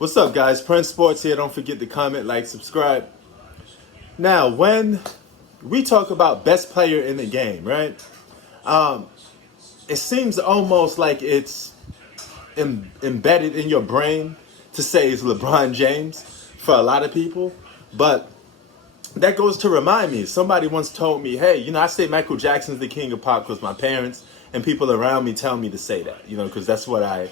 What's up, guys? Prince Sports here. Don't forget to comment, like, subscribe. Now, when we talk about best player in the game, right? It seems almost like it's embedded in your brain to say it's LeBron James for a lot of people. But that goes to remind me. Somebody once told me, hey, I say Michael Jackson's the king of pop because my parents and people around me tell me to say that, because that's what I,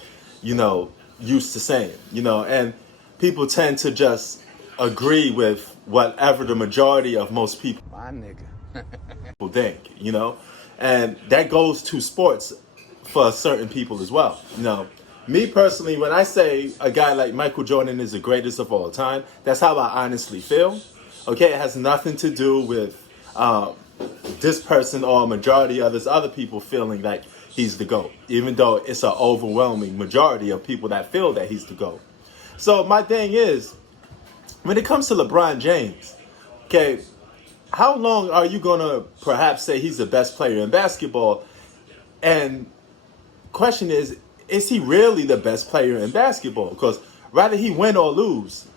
used to saying, and people tend to just agree with whatever the majority of most people My nigga. think, and that goes to sports for certain people as well. Me personally, when I say a guy like Michael Jordan is the greatest of all time, that's how I honestly feel. Okay, it has nothing to do with this person or a majority of this other people feeling like he's the GOAT, even though it's an overwhelming majority of people that feel that he's the GOAT. So my thing is, when it comes to LeBron James, okay, how long are you going to perhaps say he's the best player in basketball? And question is he really the best player in basketball? Because whether he win or lose,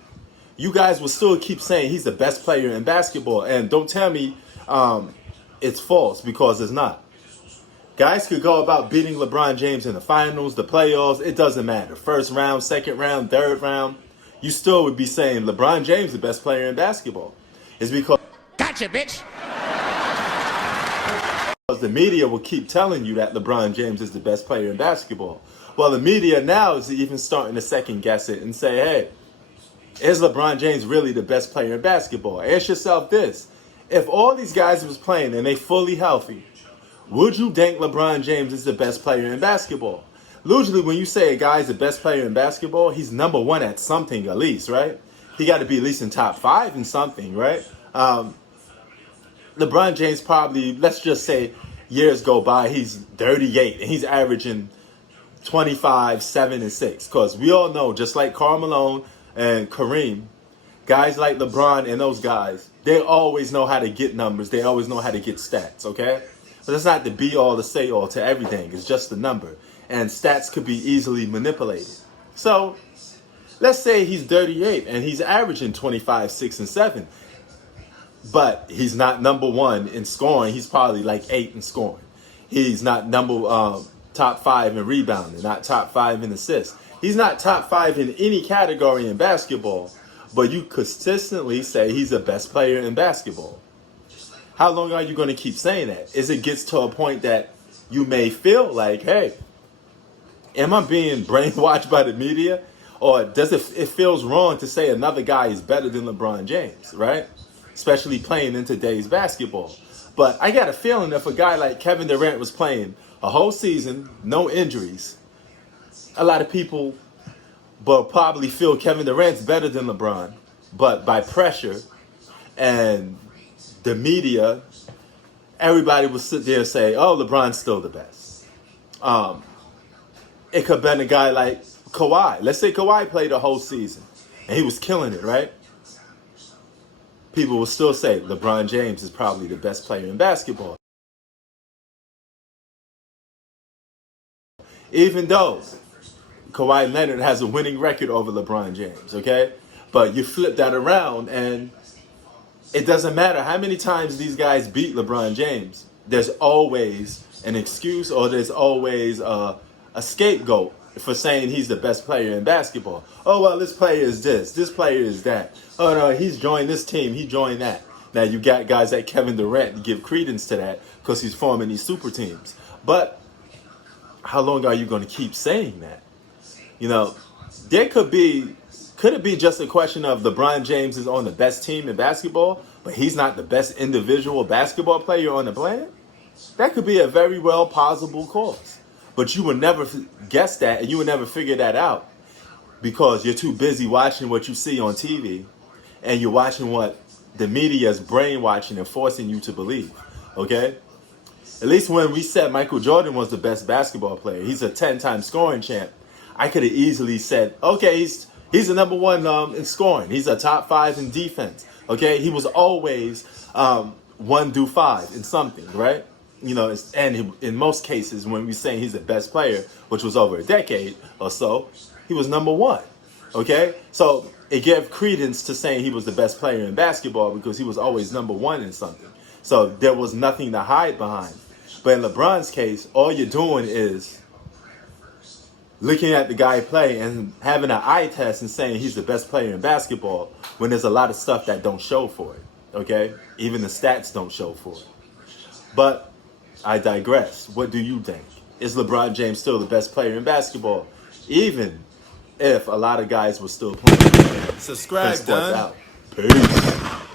you guys will still keep saying he's the best player in basketball. And don't tell me it's false, because it's not. Guys could go about beating LeBron James in the finals, the playoffs. It doesn't matter. First round, second round, third round. You still would be saying LeBron James is the best player in basketball. It's because Gotcha, bitch. the media will keep telling you that LeBron James is the best player in basketball. Well, the media now is even starting to second guess it and say, hey, is LeBron James really the best player in basketball? Ask yourself this. If all these guys was playing and they fully healthy, would you think LeBron James is the best player in basketball? Usually when you say a guy's the best player in basketball, he's number one at something at least, right? He got to be at least in top 5 in something, right? LeBron James probably, let's just say years go by, he's 38 and he's averaging 25, 7, and 6. Because we all know, just like Karl Malone and Kareem, guys like LeBron and those guys, they always know how to get numbers. They always know how to get stats, okay? But that's not the be-all, the say-all to everything. It's just the number. And stats could be easily manipulated. So let's say he's 38 and he's averaging 25, 6, and 7. But he's not number one in scoring. He's probably like 8 in scoring. He's not top 5 in rebounding, not top 5 in assists. He's not top 5 in any category in basketball, but you consistently say he's the best player in basketball. How long are you going to keep saying that? Is it gets to a point that you may feel like, hey, am I being brainwashed by the media? Or does it feels wrong to say another guy is better than LeBron James, right? Especially playing in today's basketball. But I got a feeling if a guy like Kevin Durant was playing a whole season, no injuries, a lot of people will probably feel Kevin Durant's better than LeBron. But by pressure and the media, everybody will sit there and say, oh, LeBron's still the best. It could have been a guy like Kawhi. Let's say Kawhi played a whole season and he was killing it, right? People will still say LeBron James is probably the best player in basketball. Even though Kawhi Leonard has a winning record over LeBron James, okay? But you flip that around and it doesn't matter how many times these guys beat LeBron James. There's always an excuse or there's always a scapegoat for saying he's the best player in basketball. Oh, well, this player is this player is that. Oh, no, he's joined this team, he joined that. Now, you got guys like Kevin Durant to give credence to that because he's forming these super teams. But how long are you going to keep saying that? Could it be just a question of LeBron James is on the best team in basketball, but he's not the best individual basketball player on the planet? That could be a very well possible cause. But you would never guess that and you would never figure that out because you're too busy watching what you see on TV and you're watching what the media is brainwashing and forcing you to believe, okay? At least when we said Michael Jordan was the best basketball player, he's a 10-time scoring champ, I could have easily said, okay, he's the number one in scoring. He's a top 5 in defense, okay? He was always 1 through 5 in something, right? And in most cases, when we say he's the best player, which was over a decade or so, he was number 1. Okay? So it gave credence to saying he was the best player in basketball because he was always number one in something. So there was nothing to hide behind. But in LeBron's case, all you're doing is looking at the guy play and having an eye test and saying he's the best player in basketball when there's a lot of stuff that don't show for it. Okay? Even the stats don't show for it. But I digress. What do you think? Is LeBron James still the best player in basketball? Even if a lot of guys were still playing. Subscribe, Sports done. out. Peace.